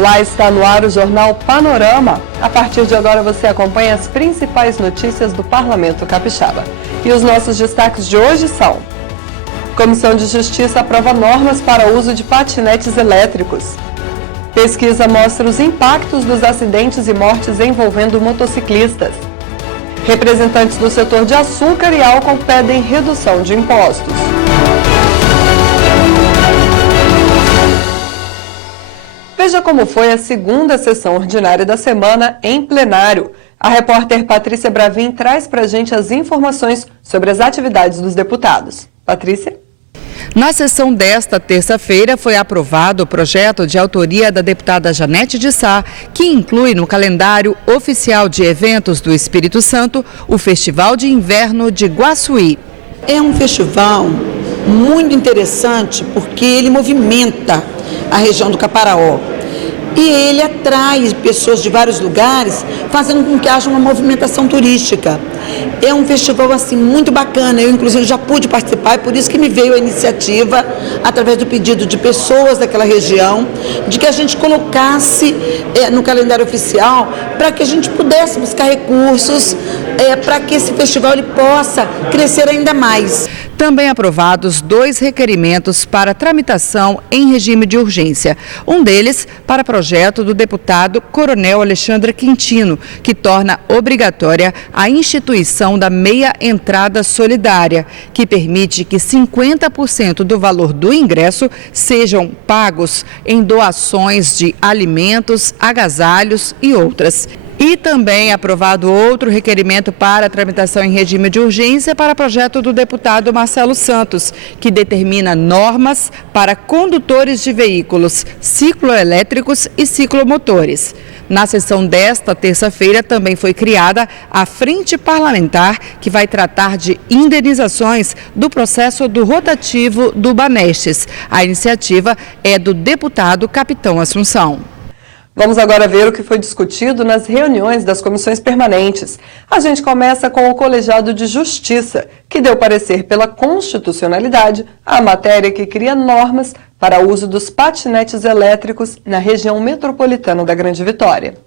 Olá, está no ar o Jornal Panorama. A partir de agora você acompanha as principais notícias do Parlamento Capixaba. E os nossos destaques de hoje são: Comissão de Justiça aprova normas para o uso de patinetes elétricos. Pesquisa mostra os impactos dos acidentes e mortes envolvendo motociclistas. Representantes do setor de açúcar e álcool pedem redução de impostos. Veja como foi a segunda sessão ordinária da semana em plenário. A repórter Patrícia Bravin traz pra gente as informações sobre as atividades dos deputados. Patrícia? Na sessão desta terça-feira foi aprovado o projeto de autoria da deputada Janete de Sá, que inclui no calendário oficial de eventos do Espírito Santo o Festival de Inverno de Guaçuí. É um festival muito interessante porque ele movimenta a região do Caparaó. E ele atrai pessoas de vários lugares, fazendo com que haja uma movimentação turística. É um festival assim muito bacana, eu inclusive já pude participar, e por isso que me veio a iniciativa, através do pedido de pessoas daquela região, de que a gente colocasse no calendário oficial, para que a gente pudesse buscar recursos, para que esse festival ele possa crescer ainda mais. Também aprovados 2 requerimentos para tramitação em regime de urgência. Um deles para projeto do deputado Coronel Alexandre Quintino, que torna obrigatória a instituição da meia entrada solidária, que permite que 50% do valor do ingresso sejam pagos em doações de alimentos, agasalhos e outras. E também aprovado outro requerimento para tramitação em regime de urgência para projeto do deputado Marcelo Santos, que determina normas para condutores de veículos cicloelétricos e ciclomotores. Na sessão desta terça-feira também foi criada a Frente Parlamentar, que vai tratar de indenizações do processo do rotativo do Banestes. A iniciativa é do deputado Capitão Assunção. Vamos agora ver o que foi discutido nas reuniões das comissões permanentes. A gente começa com o Colegiado de Justiça, que deu parecer pela constitucionalidade à matéria que cria normas para o uso dos patinetes elétricos na região metropolitana da Grande Vitória.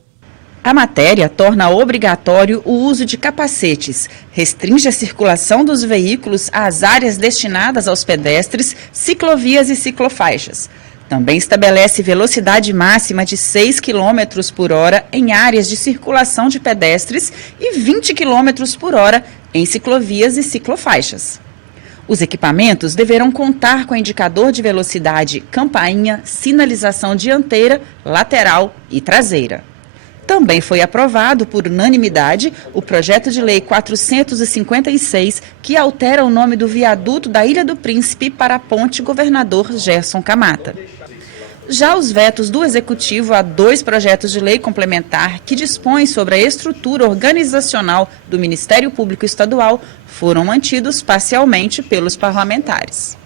A matéria torna obrigatório o uso de capacetes, restringe a circulação dos veículos às áreas destinadas aos pedestres, ciclovias e ciclofaixas. Também estabelece velocidade máxima de 6 km por hora em áreas de circulação de pedestres e 20 km por hora em ciclovias e ciclofaixas. Os equipamentos deverão contar com indicador de velocidade, campainha, sinalização dianteira, lateral e traseira. Também foi aprovado por unanimidade o projeto de lei 456, que altera o nome do viaduto da Ilha do Príncipe para a ponte Governador Gerson Camata. Já os vetos do Executivo a 2 projetos de lei complementar que dispõem sobre a estrutura organizacional do Ministério Público Estadual foram mantidos parcialmente pelos parlamentares.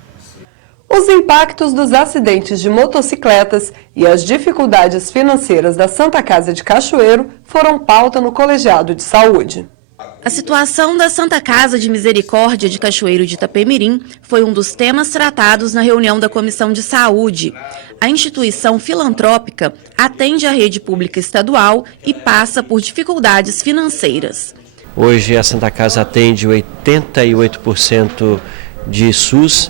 Os impactos dos acidentes de motocicletas e as dificuldades financeiras da Santa Casa de Cachoeiro foram pauta no Colegiado de Saúde. A situação da Santa Casa de Misericórdia de Cachoeiro de Itapemirim foi um dos temas tratados na reunião da Comissão de Saúde. A instituição filantrópica atende a rede pública estadual e passa por dificuldades financeiras. Hoje a Santa Casa atende 88% de SUS.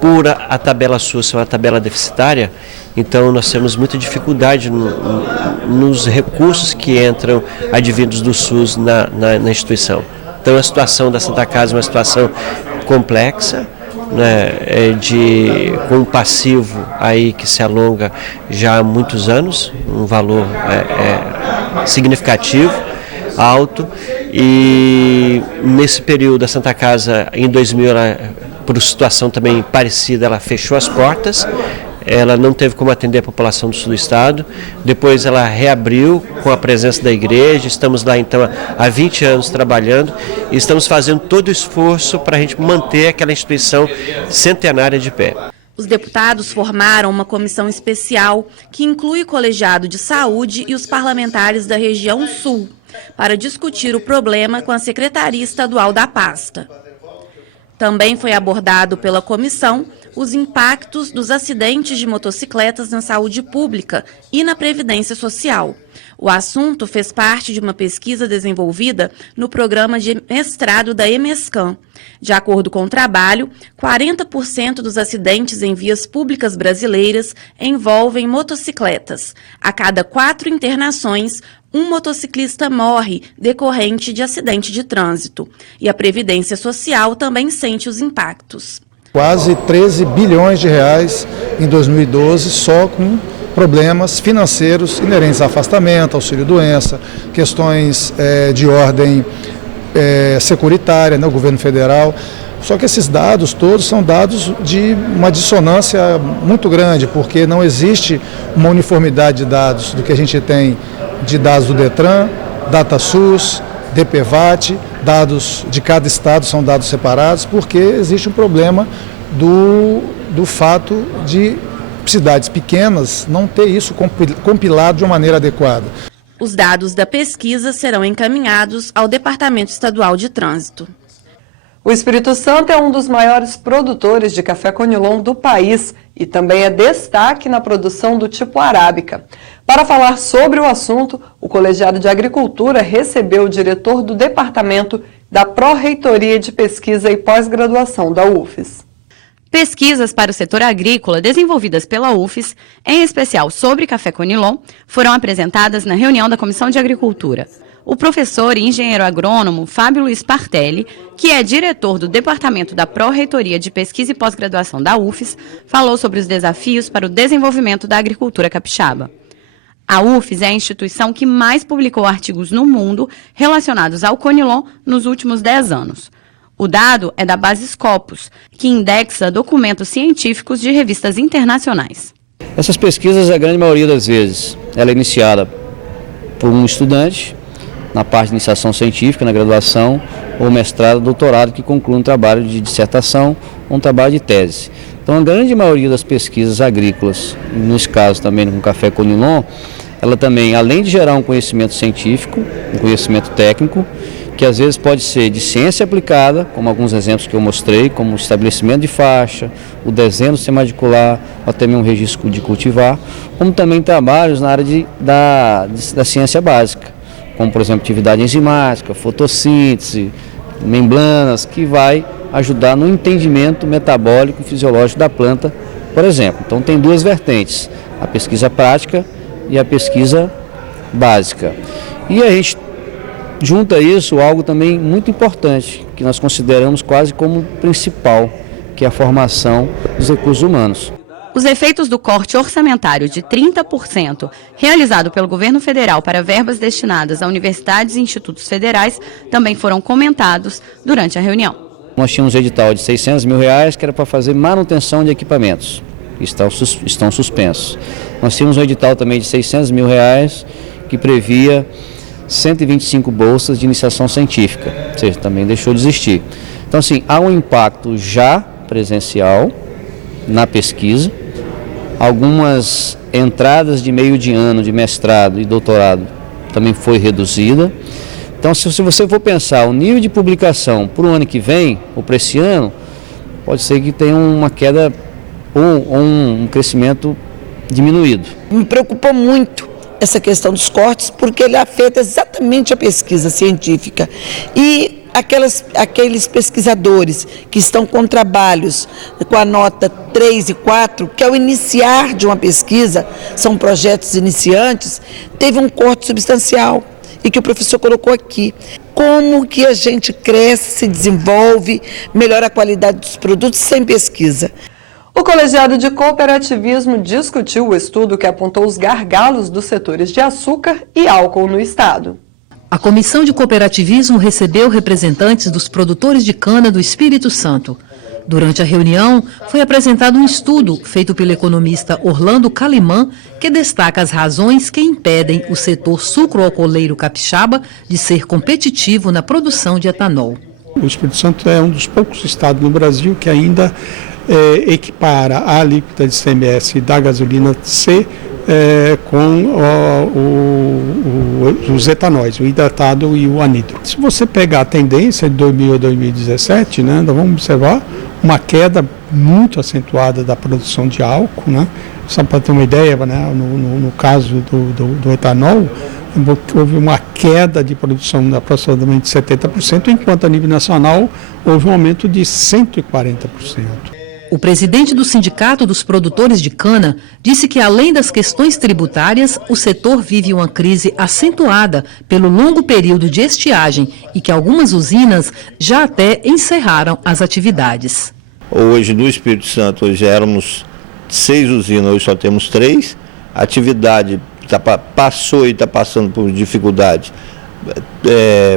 Por a tabela SUS ser uma tabela deficitária, então nós temos muita dificuldade nos recursos que entram advindos do SUS na instituição. Então a situação da Santa Casa é uma situação complexa, né, com um passivo aí que se alonga já há muitos anos, um valor significativo, alto, e nesse período a Santa Casa em 2000 por situação também parecida, ela fechou as portas, ela não teve como atender a população do sul do estado, depois ela reabriu com a presença da igreja, estamos lá então há 20 anos trabalhando e estamos fazendo todo o esforço para a gente manter aquela instituição centenária de pé. Os deputados formaram uma comissão especial que inclui o Colegiado de Saúde e os parlamentares da região sul, para discutir o problema com a Secretaria Estadual da pasta. Também foi abordado pela comissão os impactos dos acidentes de motocicletas na saúde pública e na previdência social. O assunto fez parte de uma pesquisa desenvolvida no programa de mestrado da EMESCAM. De acordo com o trabalho, 40% dos acidentes em vias públicas brasileiras envolvem motocicletas. A cada 4 internações, um motociclista morre decorrente de acidente de trânsito. E a Previdência Social também sente os impactos. Quase 13 bilhões de reais em 2012 só com problemas financeiros inerentes a afastamento, auxílio-doença, questões de ordem securitária, né, o governo federal. Só que esses dados todos são dados de uma dissonância muito grande, porque não existe uma uniformidade de dados do que a gente tem de dados do Detran, DataSUS, DPVAT, dados de cada estado são dados separados, porque existe um problema do fato de cidades pequenas não ter isso compilado de uma maneira adequada. Os dados da pesquisa serão encaminhados ao Departamento Estadual de Trânsito. O Espírito Santo é um dos maiores produtores de café conilon do país e também é destaque na produção do tipo arábica. Para falar sobre o assunto, o Colegiado de Agricultura recebeu o diretor do Departamento da Pró-Reitoria de Pesquisa e Pós-Graduação da UFES. Pesquisas para o setor agrícola desenvolvidas pela UFES, em especial sobre café conilon, foram apresentadas na reunião da Comissão de Agricultura. O professor e engenheiro agrônomo Fábio Luiz Partelli, que é diretor do Departamento da Pró-Reitoria de Pesquisa e Pós-Graduação da UFES, falou sobre os desafios para o desenvolvimento da agricultura capixaba. A UFES é a instituição que mais publicou artigos no mundo relacionados ao conilon nos últimos 10 anos. O dado é da base Scopus, que indexa documentos científicos de revistas internacionais. Essas pesquisas, a grande maioria das vezes, ela é iniciada por um estudante, na parte de iniciação científica, na graduação, ou mestrado, doutorado, que conclui um trabalho de dissertação ou um trabalho de tese. Então, a grande maioria das pesquisas agrícolas, nesse caso também com café conilon, ela também, além de gerar um conhecimento científico, um conhecimento técnico, que às vezes pode ser de ciência aplicada, como alguns exemplos que eu mostrei, como o estabelecimento de faixa, o desenho do sistema radicular, até mesmo um registro de cultivar, como também trabalhos na área da ciência básica, como por exemplo atividade enzimática, fotossíntese, membranas, que vai ajudar no entendimento metabólico e fisiológico da planta, por exemplo. Então tem duas vertentes, a pesquisa prática e a pesquisa básica. E a gente junta a isso algo também muito importante, que nós consideramos quase como principal, que é a formação dos recursos humanos. Os efeitos do corte orçamentário de 30% realizado pelo governo federal para verbas destinadas a universidades e institutos federais também foram comentados durante a reunião. Nós tínhamos um edital de R$600 mil, que era para fazer manutenção de equipamentos, que estão suspensos. Nós tínhamos um edital também de R$600 mil, que previa 125 bolsas de iniciação científica, ou seja, também deixou de existir. Então, assim, há um impacto já presencial na pesquisa, algumas entradas de meio de ano de mestrado e doutorado também foi reduzida. Então, se você for pensar o nível de publicação para o ano que vem, ou para esse ano, pode ser que tenha uma queda ou um crescimento diminuído. Me preocupou muito essa questão dos cortes, porque ele afeta exatamente a pesquisa científica. E aqueles pesquisadores que estão com trabalhos com a nota 3 e 4, que ao iniciar de uma pesquisa, são projetos iniciantes, teve um corte substancial e que o professor colocou aqui. Como que a gente cresce, se desenvolve, melhora a qualidade dos produtos sem pesquisa? O Colegiado de Cooperativismo discutiu o estudo que apontou os gargalos dos setores de açúcar e álcool no estado. A Comissão de Cooperativismo recebeu representantes dos produtores de cana do Espírito Santo. Durante a reunião, foi apresentado um estudo feito pelo economista Orlando Calimã, que destaca as razões que impedem o setor sucroalcooleiro capixaba de ser competitivo na produção de etanol. O Espírito Santo é um dos poucos estados no Brasil que ainda equipara a alíquota de ICMS da gasolina C com os etanóis, o hidratado e o anidro. Se você pegar a tendência de 2000 a 2017, né, nós vamos observar uma queda muito acentuada da produção de álcool, né? Só para ter uma ideia, né? No caso do etanol, houve uma queda de produção de aproximadamente 70%, enquanto a nível nacional houve um aumento de 140%. O presidente do Sindicato dos Produtores de Cana disse que, além das questões tributárias, o setor vive uma crise acentuada pelo longo período de estiagem e que algumas usinas já até encerraram as atividades. Hoje, no Espírito Santo, hoje éramos 6 usinas, hoje só temos 3. A atividade passou e está passando por dificuldade,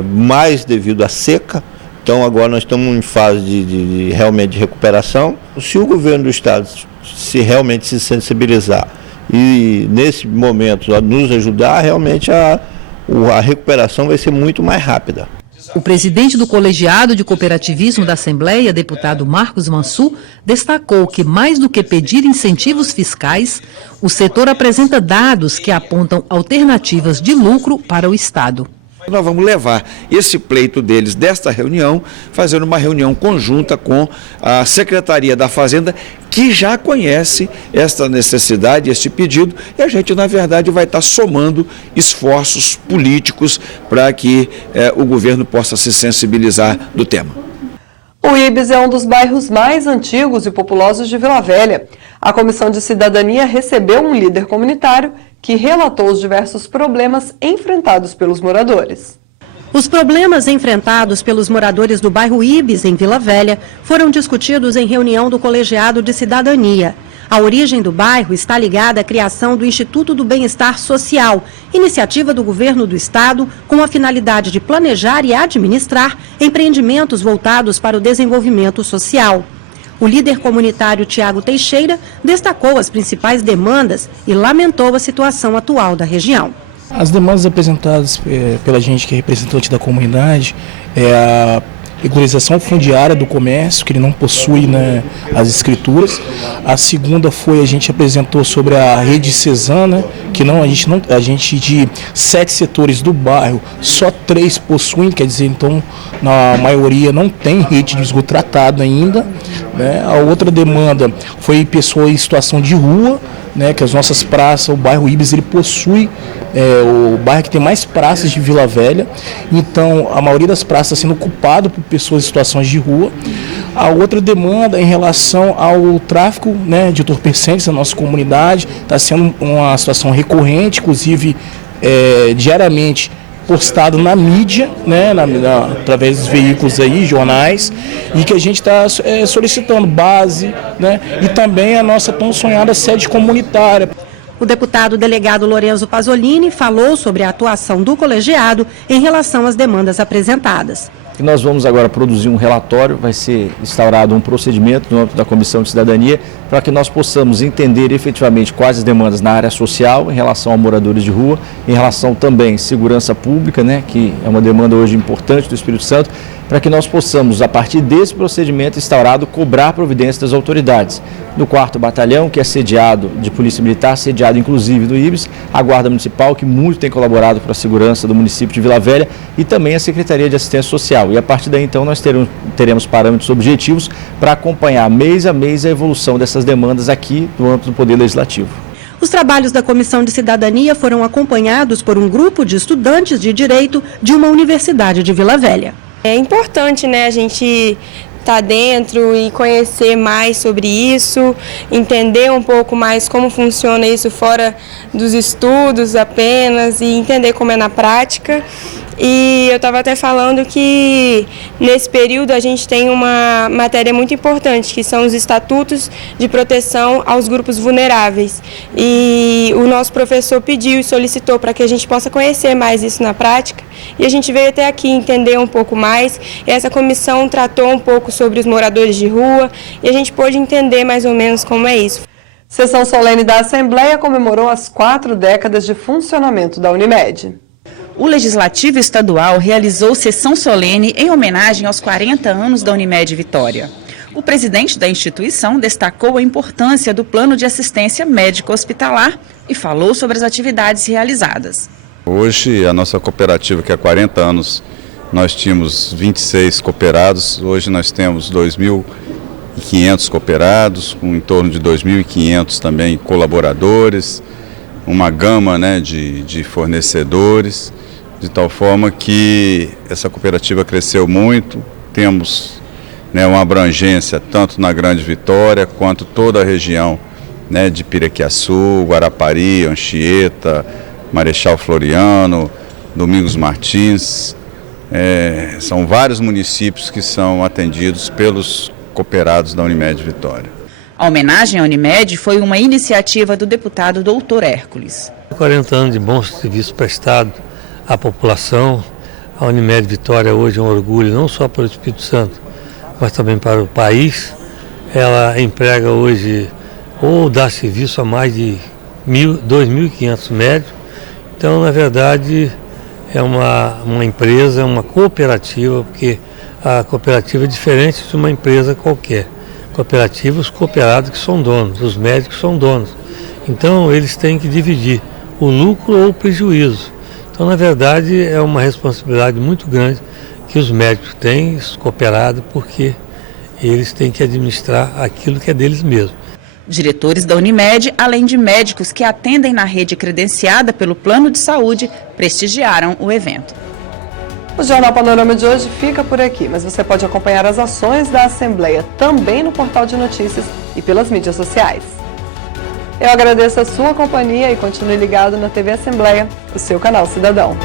mais devido à seca. Então agora nós estamos em fase realmente de recuperação. Se o governo do estado realmente se sensibilizar e nesse momento nos ajudar, realmente a recuperação vai ser muito mais rápida. O presidente do Colegiado de Cooperativismo da Assembleia, deputado Marcos Mansur, destacou que, mais do que pedir incentivos fiscais, o setor apresenta dados que apontam alternativas de lucro para o Estado. Nós vamos levar esse pleito deles desta reunião, fazendo uma reunião conjunta com a Secretaria da Fazenda, que já conhece esta necessidade, este pedido, e a gente, na verdade, vai estar somando esforços políticos para que o governo possa se sensibilizar do tema. O Ibis é um dos bairros mais antigos e populosos de Vila Velha. A Comissão de Cidadania recebeu um líder comunitário que relatou os diversos problemas enfrentados pelos moradores. Os problemas enfrentados pelos moradores do bairro Ibis, em Vila Velha, foram discutidos em reunião do Colegiado de Cidadania. A origem do bairro está ligada à criação do Instituto do Bem-Estar Social, iniciativa do governo do estado com a finalidade de planejar e administrar empreendimentos voltados para o desenvolvimento social. O líder comunitário Tiago Teixeira destacou as principais demandas e lamentou a situação atual da região. As demandas apresentadas pela gente que é representante da comunidade é a regularização fundiária do comércio, que ele não possui, né, as escrituras. A segunda foi, a gente apresentou sobre a rede Cesana, que a gente de 7 setores do bairro, só 3 possuem, quer dizer, então na maioria não tem rede de esgoto tratado ainda, né? A outra demanda foi pessoas em situação de rua, né, que as nossas praças, o bairro Ibis, ele possui o bairro que tem mais praças de Vila Velha, então a maioria das praças está sendo ocupada por pessoas em situações de rua. A outra demanda em relação ao tráfico, né, de entorpecentes na nossa comunidade, está sendo uma situação recorrente, inclusive diariamente postado na mídia, né, através dos veículos aí, jornais, e que a gente está solicitando base, né, e também a nossa tão sonhada sede comunitária. O deputado delegado Lorenzo Pasolini falou sobre a atuação do colegiado em relação às demandas apresentadas. E nós vamos agora produzir um relatório, vai ser instaurado um procedimento no âmbito da Comissão de Cidadania para que nós possamos entender efetivamente quais as demandas na área social em relação a moradores de rua, em relação também à segurança pública, né, que é uma demanda hoje importante do Espírito Santo, para que nós possamos, a partir desse procedimento instaurado, cobrar providência das autoridades. No 4º Batalhão, que é sediado de Polícia Militar, sediado inclusive do Ibis, a Guarda Municipal, que muito tem colaborado para a segurança do município de Vila Velha, e também a Secretaria de Assistência Social. E a partir daí, então, nós teremos parâmetros objetivos para acompanhar mês a mês a evolução dessas demandas aqui no âmbito do Poder Legislativo. Os trabalhos da Comissão de Cidadania foram acompanhados por um grupo de estudantes de Direito de uma universidade de Vila Velha. É importante, né, a gente estar dentro e conhecer mais sobre isso, entender um pouco mais como funciona isso fora dos estudos apenas e entender como é na prática. E eu estava até falando que nesse período a gente tem uma matéria muito importante, que são os estatutos de proteção aos grupos vulneráveis. E o nosso professor pediu e solicitou para que a gente possa conhecer mais isso na prática. E a gente veio até aqui entender um pouco mais. E essa comissão tratou um pouco sobre os moradores de rua e a gente pôde entender mais ou menos como é isso. Sessão solene da Assembleia comemorou as 4 décadas de funcionamento da Unimed. O Legislativo Estadual realizou sessão solene em homenagem aos 40 anos da Unimed Vitória. O presidente da instituição destacou a importância do plano de assistência médico-hospitalar e falou sobre as atividades realizadas. Hoje, a nossa cooperativa, que há 40 anos nós tínhamos 26 cooperados, hoje nós temos 2.000 2.500 cooperados, com em torno de 2.500 também colaboradores, uma gama, né, de fornecedores, de tal forma que essa cooperativa cresceu muito. Temos, né, uma abrangência tanto na Grande Vitória quanto toda a região, né, de Piraquiaçu, Guarapari, Anchieta, Marechal Floriano, Domingos Martins. São vários municípios que são atendidos pelos cooperados da Unimed Vitória. A homenagem à Unimed foi uma iniciativa do deputado Dr. Hércules. 40 anos de bons serviços prestados à população. A Unimed Vitória hoje é um orgulho não só para o Espírito Santo, mas também para o país. Ela emprega hoje ou dá serviço a mais de 2.500 médicos. Então, na verdade, é uma empresa, uma cooperativa, porque a cooperativa é diferente de uma empresa qualquer. Cooperativa, os cooperados que são donos, os médicos são donos. Então, eles têm que dividir o lucro ou o prejuízo. Então, na verdade, é uma responsabilidade muito grande que os médicos têm, os cooperados, porque eles têm que administrar aquilo que é deles mesmos. Diretores da Unimed, além de médicos que atendem na rede credenciada pelo Plano de Saúde, prestigiaram o evento. O Jornal Panorama de hoje fica por aqui, mas você pode acompanhar as ações da Assembleia também no portal de notícias e pelas mídias sociais. Eu agradeço a sua companhia e continue ligado na TV Assembleia, o seu canal cidadão.